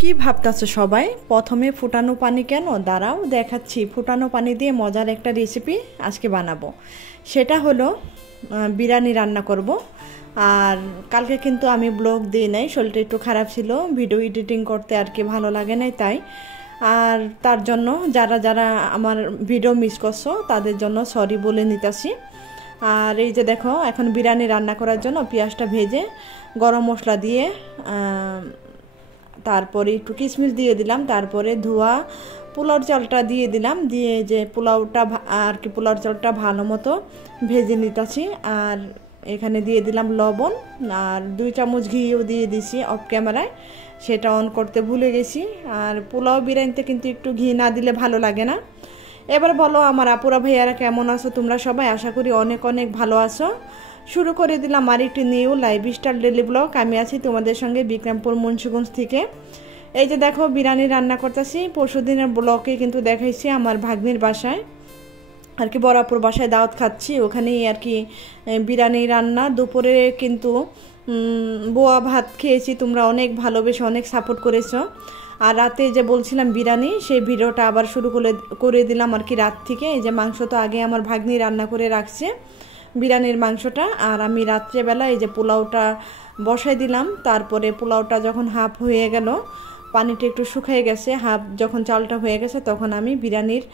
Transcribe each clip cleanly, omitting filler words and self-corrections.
কি ভাবতাছো সবাই? প্রথমে ফুটানো পানি কেন? দাঁড়াও দেখাচ্ছি। ফুটানো পানি দিয়ে মজার একটা রেসিপি আজকে বানাবো। সেটা হলো বিরিয়ানি রান্না করব। আর কালকে কিন্তু আমি ব্লগ দিই নাই, শরীরটা একটু খারাপ ছিল, ভিডিও এডিটিং করতে আর কি ভালো লাগে নাই তাই। আর তার জন্য যারা যারা আমার ভিডিও মিস করছো তাদের জন্য সরি বলে নিতেছি। আর এই যে দেখো, এখন বিরিয়ানি রান্না করার জন্য পেঁয়াজটা ভেজে গরম মশলা দিয়ে তারপরে একটু কিশমিশ দিয়ে দিলাম, তারপরে ধোয়া পোলাওর চালটা দিয়ে দিলাম, দিয়ে যে পোলাওটা আর কি পোলাওর চালটা ভালো মতো ভেজে নিতেছি। আর এখানে দিয়ে দিলাম লবণ, আর 2 চামচ ঘিও দিয়ে দিছি অফ ক্যামেরায়, সেটা অন করতে ভুলে গেছি। আর পোলাও বিরিয়ানিতে কিন্তু একটু ঘি না দিলে ভালো লাগে না। এবার বলো আমার আপুরা ভাইয়ারা কেমন আছো তোমরা সবাই? আশা করি অনেক অনেক ভালো আছো। শুরু করে দিলাম আর একটি নিউ লাইফস্টাইল ডেলি ব্লগ। আমি আছি তোমাদের সঙ্গে বিক্রমপুর মুন্সিগঞ্জ থেকে। এই যে দেখো বিরিয়ানি রান্না করতেছি। পরশুদিনের ব্লগে কিন্তু দেখাইছি আমার ভাগ্নির বাসায় আর কি, বরাপুর বাসায় দাওয়াত খাচ্ছি, ওখানেই আর কি বিরিয়ানি রান্না। দুপুরে কিন্তু বোয়া ভাত খেয়েছি, তোমরা অনেক ভালোবেসে অনেক সাপোর্ট করেছো। আর রাতে যে বলছিলাম বিরিয়ানি, সেই ভিডিওটা আবার শুরু করে দিলাম আর কি রাত থেকে। এই যে মাংস তো আগে আমার ভাগ্নি রান্না করে রাখছে বিরিয়ানির মাংসটা, আর আমি রাত্রেবেলা এই যে পোলাওটা বসাই দিলাম। তারপরে পোলাওটা যখন হাফ হয়ে গেল, পানিটা একটু শুকিয়ে গেছে, হাফ যখন চালটা হয়ে গেছে, তখন আমি বিরিয়ানির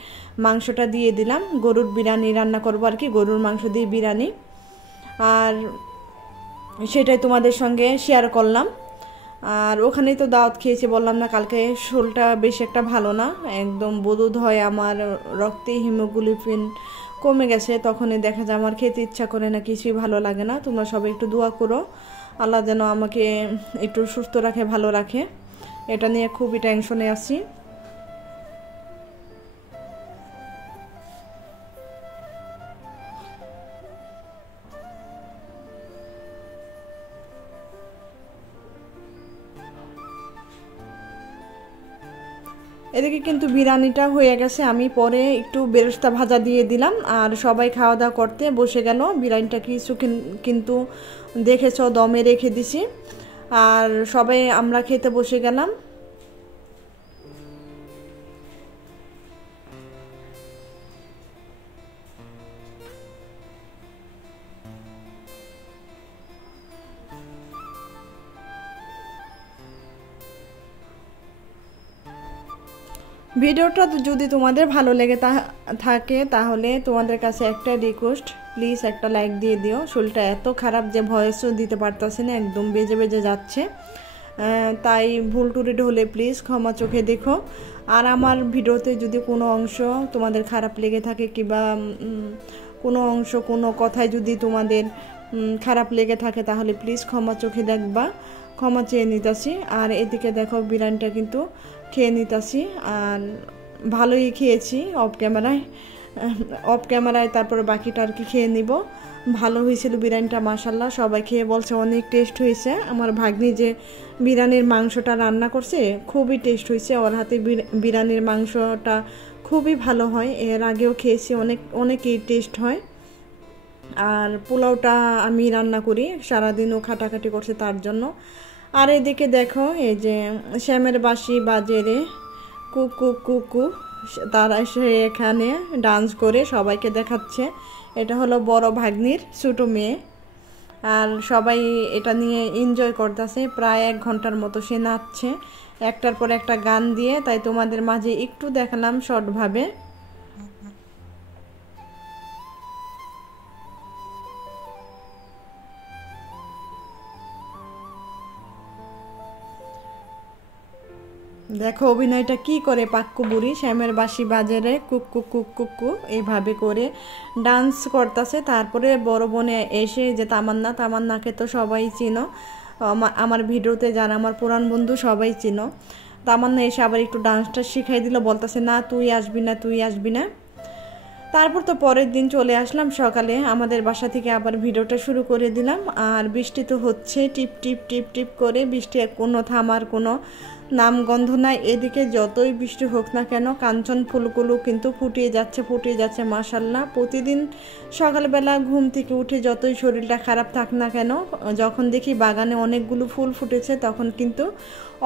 মাংসটা দিয়ে দিলাম। গরুর বিরিয়ানি রান্না করবো আর কি, গরুর মাংস দিয়ে বিরিয়ানি। আর সেটাই তোমাদের সঙ্গে শেয়ার করলাম। আর ওখানেই তো দাওয়াত খেয়েছি, বললাম না কালকে শোলটা বেশ একটা ভালো না, একদম বোধ হয় আমার রক্তে হিমোগ্লোবিন কমে গেছে। তখনই দেখা যায় আমার খেতে ইচ্ছা করে না, কিছুই ভালো লাগে না। তোমরা সবাই একটু দোয়া করো, আল্লাহ যেন আমাকে একটু সুস্থ রাখে, ভালো রাখে। এটা নিয়ে খুবই টেনশনে আছি। এদিকে কিন্তু বিরিয়ানিটা হয়ে গেছে, আমি পরে একটু বেরেস্তা ভাজা দিয়ে দিলাম। আর সবাই খাওয়া দাওয়া করতে বসে গেল। বিরিয়ানিটা কিছু কিন্তু দেখেছ দমে রেখে দিছি, আর সবাই আমরা খেতে বসে গেলাম। ভিডিওটা যদি তোমাদের ভালো লেগে থাকে তাহলে তোমাদের কাছে একটা রিকোয়েস্ট, প্লিজ একটা লাইক দিয়ে দিও। শরীরটা এত খারাপ যে ভয়েসও দিতে পারতাছি না, একদম বেজে বেজে যাচ্ছে। তাই ভুল টুরিট হলে প্লিজ ক্ষমা চোখে দেখো। আর আমার ভিডিওতে যদি কোনো অংশ তোমাদের খারাপ লেগে থাকে, কিংবা কোনো অংশ কোনো কথায় যদি তোমাদের খারাপ লেগে থাকে, তাহলে প্লিজ ক্ষমা চোখে দেখবা, ক্ষমা চেয়ে নিতাছি। আর এদিকে দেখো বিরিয়ানিটা কিন্তু খেয়ে নিতাছি, আর ভালোই খেয়েছি অফ ক্যামেরায় তারপরে বাকিটা আর কি খেয়ে নিব। ভালো হয়েছিল বিরিয়ানিটা, মাশাল্লাহ। সবাই খেয়ে বলছে অনেক টেস্ট হয়েছে। আমার ভাগ্নি যে বিরিয়ানির মাংসটা রান্না করছে খুবই টেস্ট হয়েছে, ওর হাতে বিরিয়ানির মাংসটা খুবই ভালো হয়। এর আগেও খেয়েছি, অনেকই টেস্ট হয়। আর পোলাওটা আমি রান্না করি, সারাদিনও খাটাখাটি করছে তার জন্য। আর এদিকে দেখো এই যে শ্যামের বাঁশি বাজে রে কুকু কুকু, তারা সে এখানে ডান্স করে সবাইকে দেখাচ্ছে। এটা হলো বড় ভাগ্নির ছোটো মেয়ে, আর সবাই এটা নিয়ে এনজয় করতেছে। প্রায় 1 ঘন্টার মতো সে নাচছে, একটার পর একটা গান দিয়ে। তাই তোমাদের মাঝে একটু দেখালাম শর্টভাবে। দেখো অভিনয়টা কি করে পাক্কু বুড়ি, শ্যামের বাঁশি বাজারে কুকু কুকু এইভাবে করে ডান্স করতেছে। তারপরে বড় বোনে এসে যে তামান্নাকে তো সবাই চিনো, আমার ভিডিওতে যারা আমার পুরান বন্ধু সবাই চিনো। তামান্না এসে আবার একটু ডান্সটা শিখাই দিল, বলতেছে না তুই আসবি না। তারপর তো পরের দিন চলে আসলাম সকালে, আমাদের বাসা থেকে আবার ভিডিওটা শুরু করে দিলাম। আর বৃষ্টি তো হচ্ছে টিপ টিপ টিপ টিপ করে, বৃষ্টি কোনো থামার কোনো নামগন্ধ নাই। এদিকে যতই বৃষ্টি হোক না কেন, কাঞ্চন ফুলগুলো কিন্তু ফুটিয়ে যাচ্ছে মাশাল্লাহ। প্রতিদিন সকালবেলা ঘুম থেকে উঠে যতই শরীরটা খারাপ থাক না কেন, যখন দেখি বাগানে অনেকগুলো ফুল ফুটেছে, তখন কিন্তু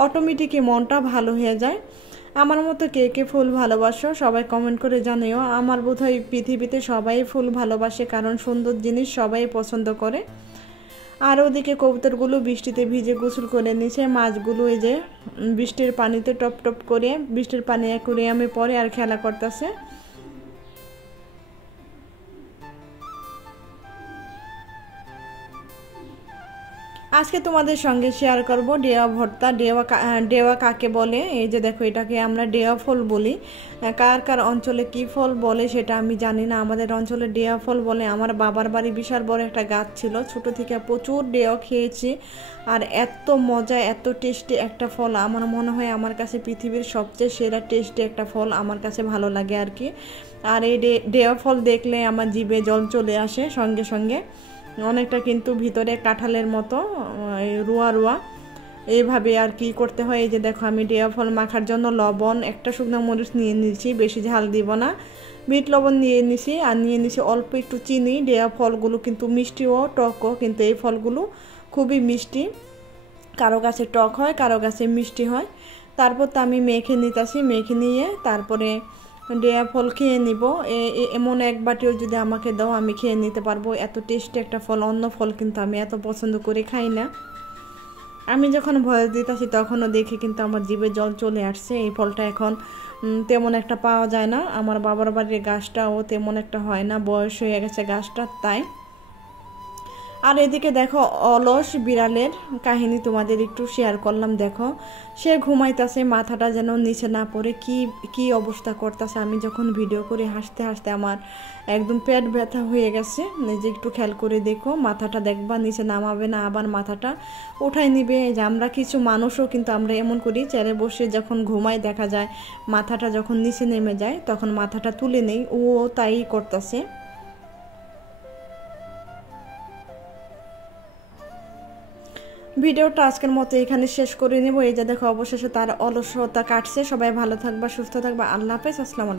অটোমেটিকই মনটা ভালো হয়ে যায়। আমার মতো কে কে ফুল ভালোবাসো সবাই কমেন্ট করে জানিও। আমার বোধহয় পৃথিবীতে সবাই ফুল ভালোবাসে, কারণ সুন্দর জিনিস সবাই পছন্দ করে। আর ওদিকে কবুতরগুলো বৃষ্টিতে ভিজে গোসল করে নিছে, মাছগুলো এই যে বৃষ্টির পানিতে টপ টপ করে বৃষ্টির পানি অ্যাকুরিয়ামে পড়ে আর খেলা করতেছে। আজকে তোমাদের সঙ্গে শেয়ার করব ডেওয়া ভর্তা। ডেওয়া কাকে বলে, এই যে দেখো এটাকে আমরা ডেওয়া ফল বলি। কার কার অঞ্চলে কি ফল বলে সেটা আমি জানি না, আমাদের অঞ্চলে ডেওয়া ফল বলে। আমার বাবার বাড়ি বিশাল বড় একটা গাছ ছিল, ছোট থেকে প্রচুর ডেওয়া খেয়েছি। আর এত মজা, এত টেস্টি একটা ফল, আমার মনে হয় আমার কাছে পৃথিবীর সবচেয়ে সেরা টেস্টি একটা ফল, আমার কাছে ভালো লাগে আর কি। আর এই ডেওয়া ফল দেখলে আমার জিভে জল চলে আসে সঙ্গে সঙ্গে। অনেকটা কিন্তু ভিতরে কাঁঠালের মতো রুয়া রুয়া, এইভাবে আর কি করতে হয়। এই যে দেখো আমি ডেওয়া ফল মাখার জন্য লবণ, একটা শুকনো মরিচ নিয়ে নিয়েছি, বেশি ঝাল দিব না, বিট লবণ নিয়ে নিছি, আর নিয়ে নিছি অল্প একটু চিনি। ডেওয়া ফলগুলো কিন্তু মিষ্টিও টকও, কিন্তু এই ফলগুলো খুবই মিষ্টি, কারো গাছে টক হয় কারো গাছে মিষ্টি হয়। তারপর তো আমি মেখে নিতেছি, মেখে নিয়ে তারপরে ডেয়া ফল খেয়ে নিব। এমন এক বাটিও যদি আমাকে দাও আমি খেয়ে নিতে পারবো, এত টেস্টি একটা ফল। অন্য ফল কিন্তু আমি এত পছন্দ করে খাই না। আমি যখন ভয়েস দিতেছি তখনও দেখে কিন্তু আমার জিভে জল চলে আসছে। এই ফলটা এখন তেমন একটা পাওয়া যায় না, আমার বাবার বাড়ির গাছটাও তেমন একটা হয় না, বয়স হয়ে গেছে গাছটা তাই। আর এদিকে দেখো অলস বিড়ালের কাহিনী তোমাদের একটু শেয়ার করলাম। দেখো সে ঘুমাইতেছে, মাথাটা যেন নিচে না পড়ে, কি কি অবস্থা করতেছে। আমি যখন ভিডিও করে হাসতে হাসতে আমার একদম পেট ব্যথা হয়ে গেছে। যে একটু খেয়াল করে দেখো, মাথাটা দেখবা নিচে নামাবে না, আবার মাথাটা উঠাই নিবে। যে আমরা কিছু মানুষও কিন্তু আমরা এমন করি, চেয়ারে বসে যখন ঘুমাই দেখা যায় মাথাটা যখন নিচে নেমে যায় তখন মাথাটা তুলে নেই, ও তাই করতেছে। ভিডিওটা আজকের মতো এখানে শেষ করে নেব। এই যে দেখো অবশেষে তার অলসতা কাটছে। সবাই ভালো থাকবা, সুস্থ থাকবা, আল্লাহ হাফেজ, আসসালামু আলাইকুম।